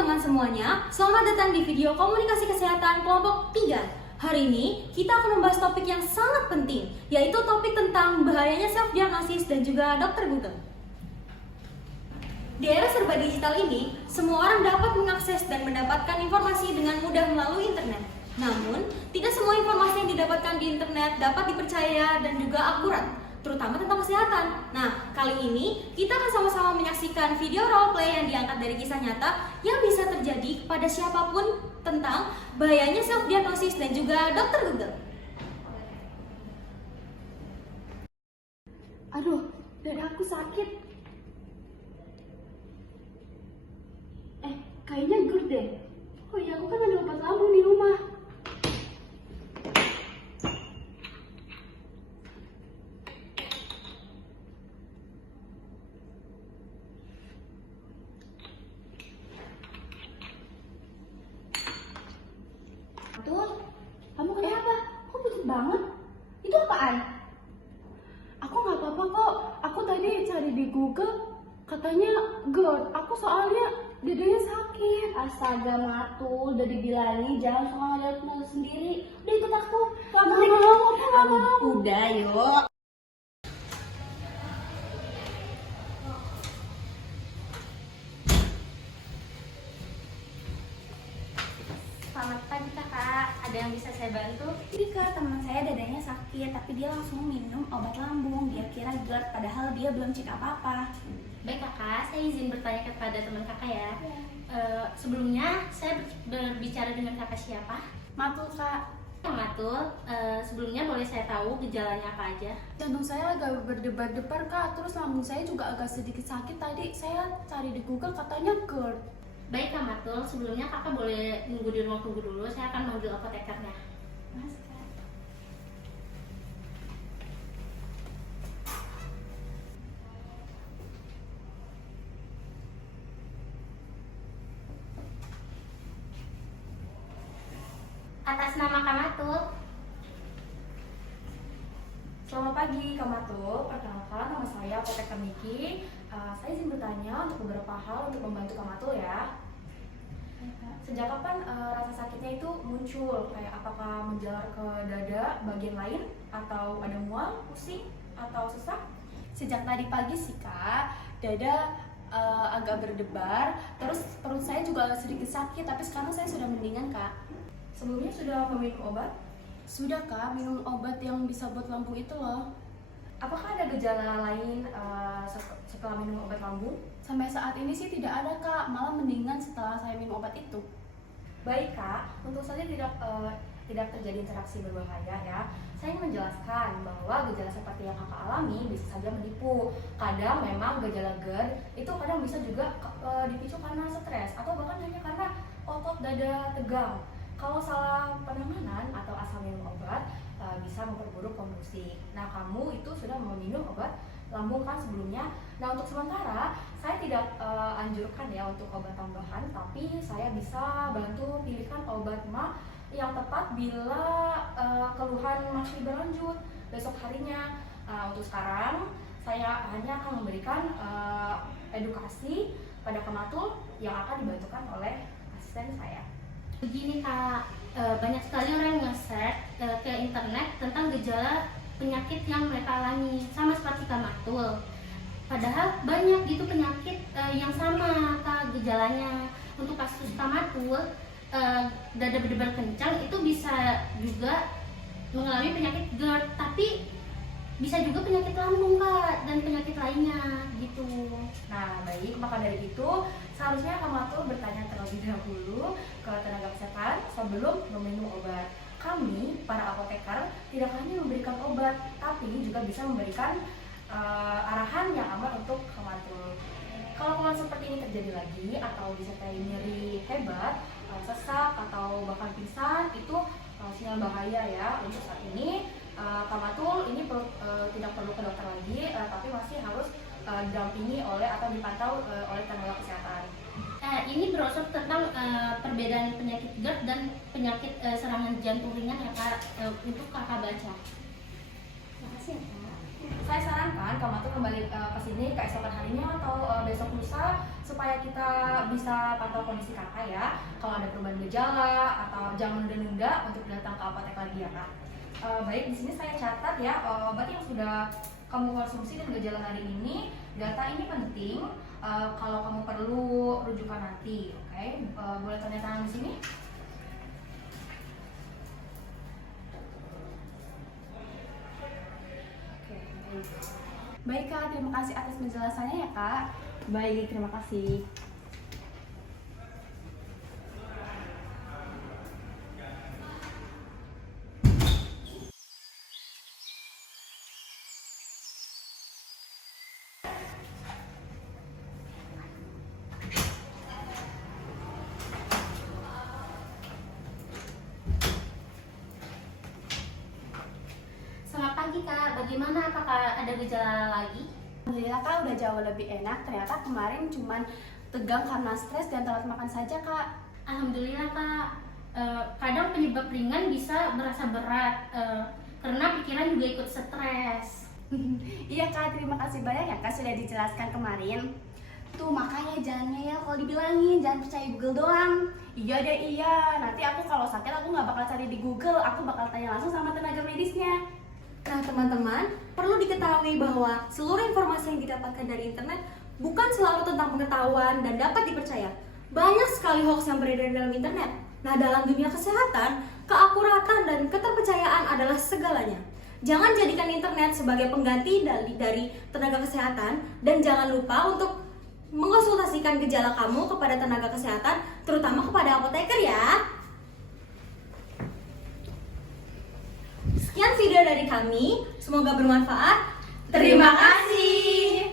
teman-teman semuanya, selamat datang di video komunikasi kesehatan kelompok 3. Hari ini kita akan membahas topik yang sangat penting, yaitu topik tentang bahayanya self-diagnosis dan juga dokter Google. Di era serba digital ini, semua orang dapat mengakses dan mendapatkan informasi dengan mudah melalui internet. Namun, tidak semua informasi yang didapatkan di internet dapat dipercaya dan juga akurat, terutama tentang kesehatan. Nah, kali ini kita akan sama-sama menyaksikan video roleplay yang diangkat dari kisah nyata yang bisa terjadi kepada siapapun tentang bahayanya self-diagnosis dan juga dokter Google. Aduh, dada aku sakit. Kayaknya GERD deh. Oh iya, aku kan ada obat lambung di rumah. Tuh, kamu kenapa? Kok pucat banget? Itu apaan? Aku nggak apa-apa kok. Aku tadi cari di Google, katanya GERD. Aku soalnya dadanya sakit. Astaga Matul, udah dibilangin jangan suka ngeliat sendiri. Udah ikut aku. Gak mau. Udah yuk. Selamat pagi kakak, ada yang bisa saya bantu? Ini kak, teman saya dadanya sakit, tapi dia langsung minum obat lambung. Dia kira GERD, padahal dia belum cek apa-apa. Baik kakak, saya izin bertanya kepada teman kakak ya. Sebelumnya saya berbicara dengan kakak siapa? Matul kak, Yang Matul, sebelumnya boleh saya tahu gejalanya apa aja? Jantung saya agak berdebar-debar kak, terus lambung saya juga agak sedikit sakit. Tadi saya cari di Google katanya GERD. Baik Kak Matul, sebelumnya kakak boleh nunggu di ruang tunggu dulu, saya akan manggil apotekernya. mas kak. Atas nama Kak Matul. Selamat pagi Kak Matul, perkenalkan nama saya Apoteker Niki. Saya izin bertanya untuk beberapa hal untuk membantu Kak Matul ya. Sejak kapan rasa sakitnya itu muncul? Kayak apakah menjalar ke dada bagian lain? Atau ada mual, pusing, atau sesak? Sejak tadi pagi sih kak, dada agak berdebar, terus perut saya juga sedikit sakit, tapi sekarang saya sudah mendingan kak. Sebelumnya sudah meminum obat? Sudah kak, minum obat yang bisa buat lambung itu loh. Apakah ada gejala lain setelah minum obat lambung? Sampai saat ini sih tidak ada kak, malah mendingan setelah saya minum obat itu. Baik Kak, tentu saja tidak terjadi interaksi berbahaya ya. Saya ingin menjelaskan bahwa gejala seperti yang kakak alami bisa saja menipu. Kadang memang gejala GERD itu kadang bisa juga dipicu karena stres atau bahkan hanya karena otot dada tegang. Kalau salah penanganan atau asal minum obat bisa memperburuk kondisi. Nah, kamu itu sudah meminum obat lambung kan sebelumnya. Nah, untuk sementara saya tidak anjurkan ya untuk obat tambahan, tapi saya bisa bantu pilihkan obat MA yang tepat bila keluhan masih berlanjut besok harinya. Untuk sekarang saya hanya akan memberikan edukasi pada Kak Matul yang akan dibantukan oleh asisten saya. Begini Kak, banyak sekali orang yang nge-search ke internet tentang gejala penyakit yang mereka alami, sama seperti Kak Matul. Padahal banyak gitu penyakit yang sama Kak gejalanya. Untuk kasus Kak Matul, dada berdebar kencang itu bisa juga mengalami penyakit GERD, tapi bisa juga penyakit lambung Kak dan penyakit lainnya gitu. Nah, baik, maka dari itu seharusnya Kak Matul bertanya terlebih dahulu ke tenaga kesehatan sebelum meminum obat. Kami, para apoteker, tidak hanya memberikan obat, tapi juga bisa memberikan arahan yang aman untuk Kak Matul. Kalau keluhan seperti ini terjadi lagi atau disertai nyeri hebat, sesak atau bahkan pingsan, itu sinyal bahaya ya. Untuk saat ini Kak Matul ini tidak perlu ke dokter lagi, tapi masih harus didampingi oleh atau dipantau oleh tenaga kesehatan. Ini brosur tentang perbedaan penyakit GERD dan penyakit serangan jantung ringan ya Kak, untuk kakak baca. Makasih ya Kak. Saya sarankan kamu tuh kembali ke sini keesokan harinya atau besok lusa supaya kita bisa pantau kondisi kakak ya. Kalau ada perubahan gejala atau jangan nunda-nunda untuk datang ke apotek lagi ya kak. Baik, di sini saya catat ya obat yang sudah kamu konsumsi dan gejala hari ini. Data ini penting kalau kamu perlu rujukan nanti, oke? Boleh tanda tangan di sini? Oke, baik. Baik Kak, terima kasih atas penjelasannya ya Kak. Baik, terima kasih. Selamat pagi Kak, bagaimana? Apakah ada gejala lagi? Alhamdulillah Kak udah jauh lebih enak. Ternyata kemarin cuman tegang karena stres dan telat makan saja Kak. Alhamdulillah Kak. Kadang penyebab ringan bisa berasa berat karena pikiran juga ikut stres. Iya Kak, terima kasih banyak ya Kak sudah dijelaskan kemarin. Tuh makanya jangan ya kalau dibilangin, jangan percaya Google doang. Iya deh iya, nanti aku kalau sakit aku nggak bakal cari di Google, aku bakal tanya langsung sama tenaga medisnya. Nah teman-teman, perlu diketahui bahwa seluruh informasi yang didapatkan dari internet bukan selalu tentang pengetahuan dan dapat dipercaya. Banyak sekali hoax yang beredar dalam internet. Nah dalam dunia kesehatan, keakuratan dan keterpercayaan adalah segalanya. Jangan jadikan internet sebagai pengganti dari tenaga kesehatan dan jangan lupa untuk mengonsultasikan gejala kamu kepada tenaga kesehatan, terutama kepada apoteker ya. Sekian video dari kami, semoga bermanfaat. Terima kasih.